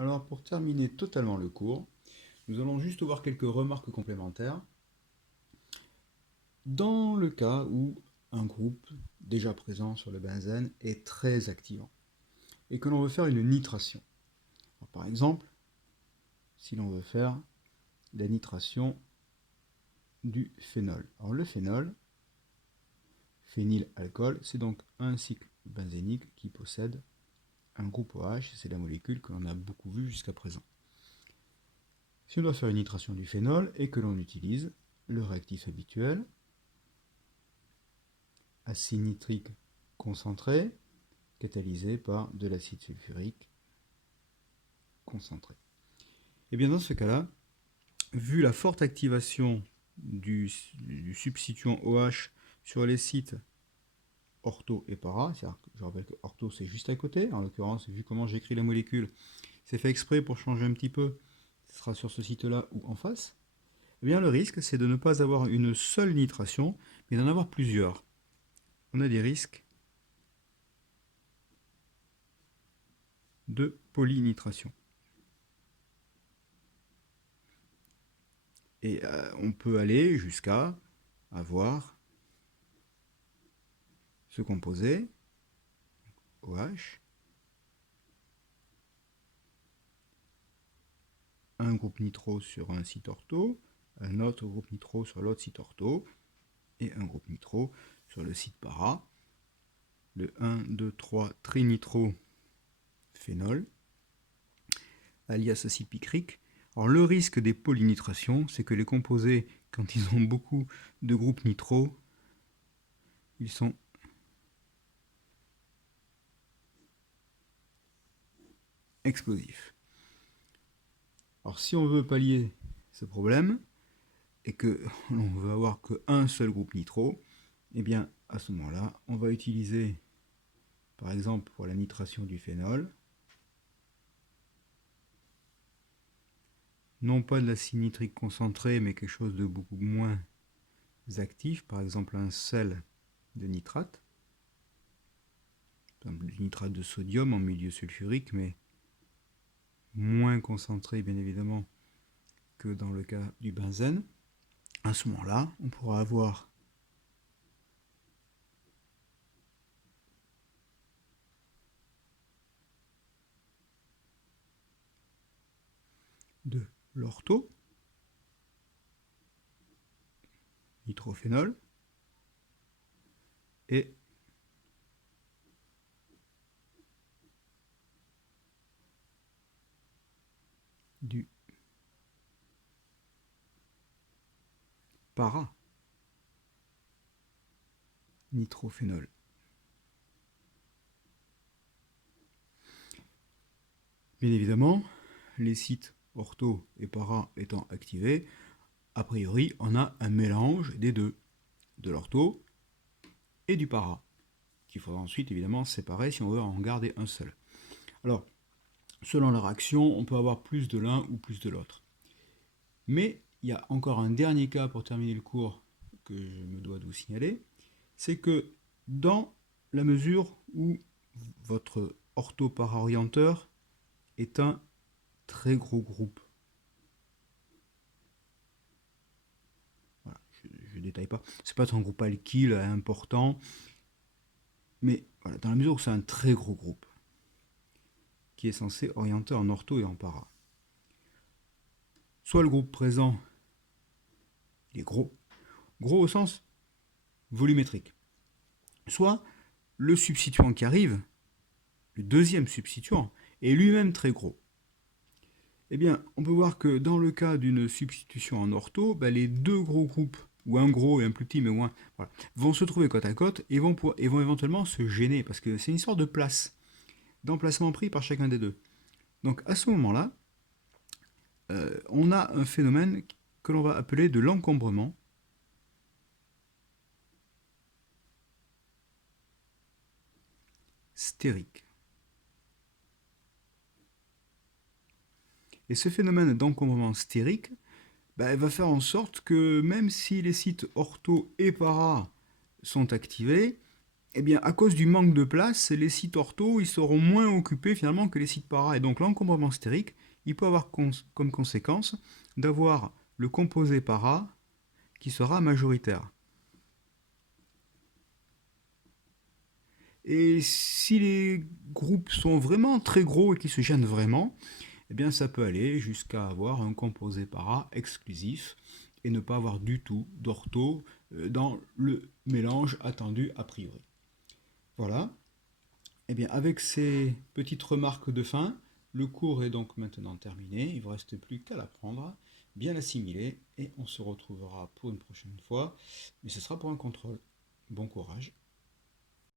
Alors pour terminer totalement le cours, nous allons juste voir quelques remarques complémentaires. Dans le cas où un groupe déjà présent sur le benzène est très activant et que l'on veut faire une nitration. Alors, par exemple, si l'on veut faire la nitration du phénol. Alors le phénol, phénylalcool, c'est donc un cycle benzénique qui possède un groupe OH, c'est la molécule que l'on a beaucoup vue jusqu'à présent. Si on doit faire une nitration du phénol et que l'on utilise le réactif habituel, acide nitrique concentré, catalysé par de l'acide sulfurique concentré. Et bien dans ce cas-là, vu la forte activation du substituant OH sur les sites ortho et para, je rappelle que ortho c'est juste à côté, en l'occurrence vu comment j'écris la molécule, c'est fait exprès pour changer un petit peu, ce sera sur ce site-là ou en face, eh bien le risque c'est de ne pas avoir une seule nitration, mais d'en avoir plusieurs. On a des risques de polynitration. Et on peut aller jusqu'à avoir ce composé, OH, un groupe nitro sur un site ortho, un autre groupe nitro sur l'autre site ortho, et un groupe nitro sur le site para, le 1, 2, 3 trinitrophénol, alias acide picrique. Alors le risque des polynitrations, c'est que les composés, quand ils ont beaucoup de groupes nitro, ils sont explosifs. Alors si on veut pallier ce problème, et que l'on veut avoir qu'un seul groupe nitro, eh bien à ce moment-là, on va utiliser, par exemple pour la nitration du phénol, non pas de l'acide nitrique concentré, mais quelque chose de beaucoup moins actif, par exemple un sel de nitrate, par exemple du nitrate de sodium en milieu sulfurique, mais moins concentré bien évidemment que dans le cas du benzène. À ce moment-là, on pourra avoir de l'ortho, nitrophénol, et du para, nitrophénol. Bien évidemment, les sites ortho et para étant activés, a priori, on a un mélange des deux, de l'ortho et du para, qu'il faudra ensuite évidemment séparer si on veut en garder un seul. Alors, selon leur action, on peut avoir plus de l'un ou plus de l'autre. Mais il y a encore un dernier cas pour terminer le cours que je me dois de vous signaler, c'est que dans la mesure où votre ortho-para-orienteur est un très gros groupe, voilà, je ne détaille pas, c'est pas un groupe alkyle important, mais voilà, dans la mesure où c'est un très gros groupe qui est censé orienter en ortho et en para. Soit le groupe présent, il est gros, gros au sens volumétrique, soit le substituant qui arrive, le deuxième substituant, est lui-même très gros. Eh bien, on peut voir que dans le cas d'une substitution en ortho, les deux gros groupes, ou un gros et un plus petit, mais moins, voilà, vont se trouver côte à côte et vont éventuellement se gêner, parce que c'est une histoire de place, d'emplacement pris par chacun des deux. Donc à ce moment-là, on a un phénomène que l'on va appeler de l'encombrement stérique. Et ce phénomène d'encombrement stérique va faire en sorte que même si les sites ortho et para sont activés, Eh bien, à cause du manque de place, les sites ortho ils seront moins occupés finalement que les sites para. Et donc l'encombrement stérique, il peut avoir comme conséquence d'avoir le composé para qui sera majoritaire. Et si les groupes sont vraiment très gros et qui se gênent vraiment, eh bien ça peut aller jusqu'à avoir un composé para exclusif et ne pas avoir du tout d'ortho dans le mélange attendu a priori. Voilà. Eh bien, avec ces petites remarques de fin, le cours est donc maintenant terminé. Il ne vous reste plus qu'à l'apprendre, bien l'assimiler, et on se retrouvera pour une prochaine fois. Mais ce sera pour un contrôle. Bon courage.